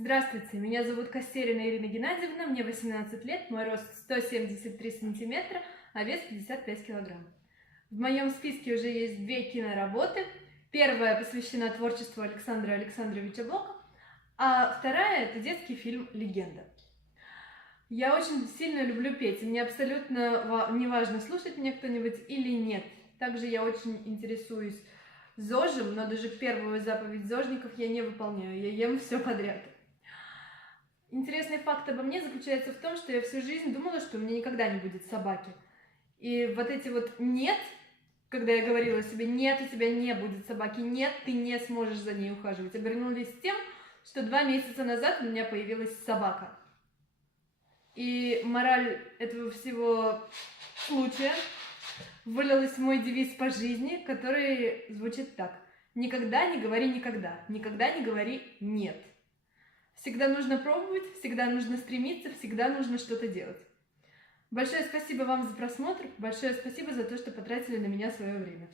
Здравствуйте, меня зовут Костерина Ирина Геннадьевна, мне 18 лет, мой рост 173 сантиметра, а вес 55 килограмм. В моем списке уже есть две киноработы. Первая посвящена творчеству Александра Александровича Блока, а вторая — это детский фильм «Легенда». Я очень сильно люблю петь, и мне абсолютно не важно, слушает меня кто-нибудь или нет. Также я очень интересуюсь ЗОЖем, но даже первую заповедь зожников я не выполняю, я ем все подряд. Интересный факт обо мне заключается в том, что я всю жизнь думала, что у меня никогда не будет собаки. И вот эти вот «нет», когда я говорила себе «нет, у тебя не будет собаки», «нет, ты не сможешь за ней ухаживать», обернулись тем, что 2 месяца назад у меня появилась собака. И мораль этого всего случая вылилась в мой девиз по жизни, который звучит так: никогда не говори никогда, никогда не говори «нет». Всегда нужно пробовать, всегда нужно стремиться, всегда нужно что-то делать. Большое спасибо вам за просмотр, большое спасибо за то, что потратили на меня свое время.